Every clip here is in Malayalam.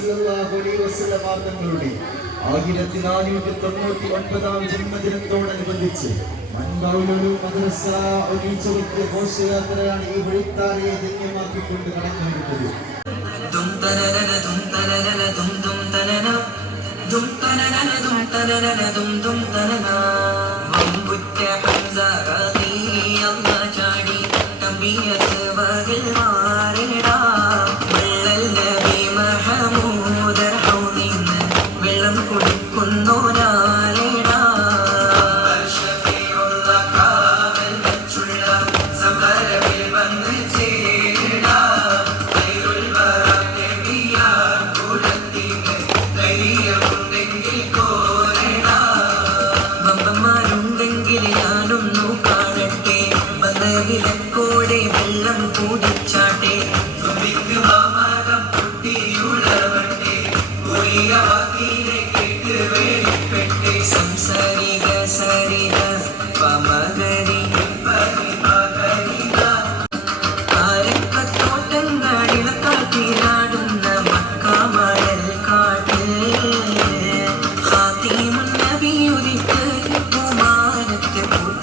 തങ്ങളുടെ ആയിരത്തി നാനൂറ്റി തൊണ്ണൂറ്റി ഒൻപതാം ജന്മദിനത്തോടനുബന്ധിച്ച് മൻബൗലൊരു മദ്രസ ഒരീച്ചവയ്ക്ക് ഘോഷയാത്രയാണ് ഈ വഴിത്താരയെ ധന്യമാക്കിക്കൊണ്ട് കടന്നുവരുന്നത്. ദും തനനന ദും തനനന ദും ദും വന്നവിലക്കോടെ വെള്ളം കൂടിച്ചാട്ടെ തുമ്പിക്ക് മാമാകം കുട്ടിയുളവട്ടെ ഒളിയ വാക്കിലെ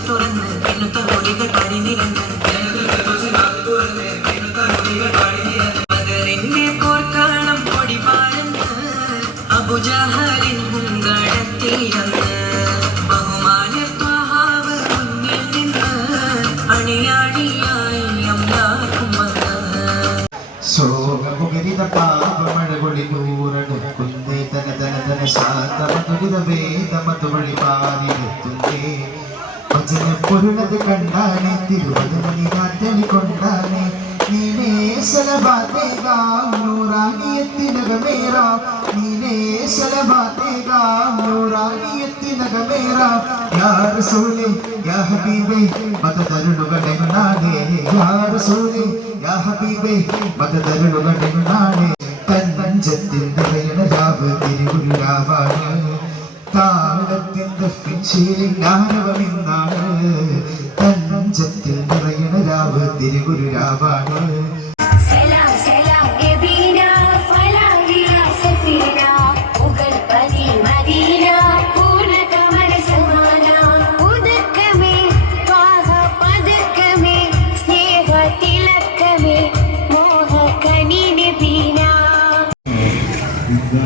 തുറന്ന് പിന്നത്ത ഹോലികൾ പണിനിരന്ന് മകറിന്റെ പോർക്കാളം പൊടി പാടുന്ന അബുജഹലിൻ മുങ്കടത്തിയന്ന് ബഹുമാനത്വഹാവ് മുന്നിൽ നിന്ന് അണിയാടിയായി വന്ന് ശോകമുഖരിത പാപമഴ പൊളികൂറടുക്കുന്നേ തന തന തന ശാന്തമതുരിത വേദമതുവഴി പാലിലെത്തുന്നേ വചന പൊരുളത് കണ്ടാനെ തിരുവനന്തപുരി നാട്ടലി കൊണ്ടാനെ നീനേ സലഭാത്തേകാം നൂറാനിയത്തിനകമേറാം. നീനേ സലഭാത്തേകാം നൂറാനിയത്തിനകമേറാം യാ റസൂലേ യാ ഹബീബേ മതതരുളുകളെന്നാടേ യാ റസൂലേ യാ ഹബീബേ മതതരുളുകളെന്നാടേ തഞ്ചത്തിൽ നിറയണ രാവ് തിരുഗുരുരാവാണ് താളത്തിന്റെ തഞ്ചത്തിൽ നിറയണ രാവ് തിരുഗുരു രാവാണ്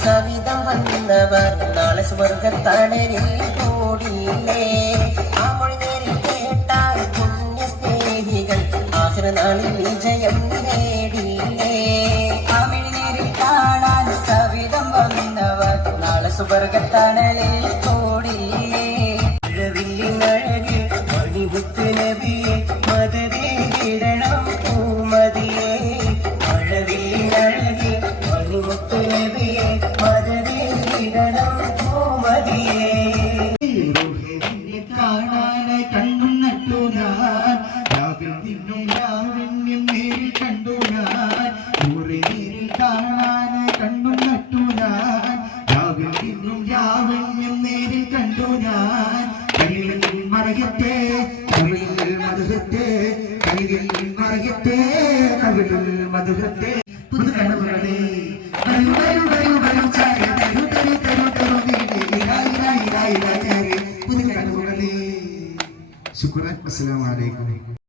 സവിധം വന്നവർ നാളെ സ്വർഗത്തണരിൽ കൂടിയില്ലേ ആ മൊഴി നേരിൽ കേട്ടാൽ പുണ്യ സ്നേഹികൾ ആഹ്റ നാളിൽ വിജയം നേടിയില്ലേ ആ മിഴിനീരിൽ കാണാൻ സവിധം വന്നവർ നാളെ സുവർഗത്തണലിൽ കൂടിയില്ലേ നിന്നും രാവിനും നേരിൽ കണ്ടു ഞാൻ നൂറെ നേരിൽ കാണാനായി കണ്ണും നട്ടു ഞാൻ രാവിൽ നിന്നും രാവിനും നേരിൽ കണ്ടു ഞാൻ കണ്ണിൽ മറയത്തെ കവിളിൽ മധുരത്തെ. മറയത്തെ കവിളിൽ പുതുകണവുകളെ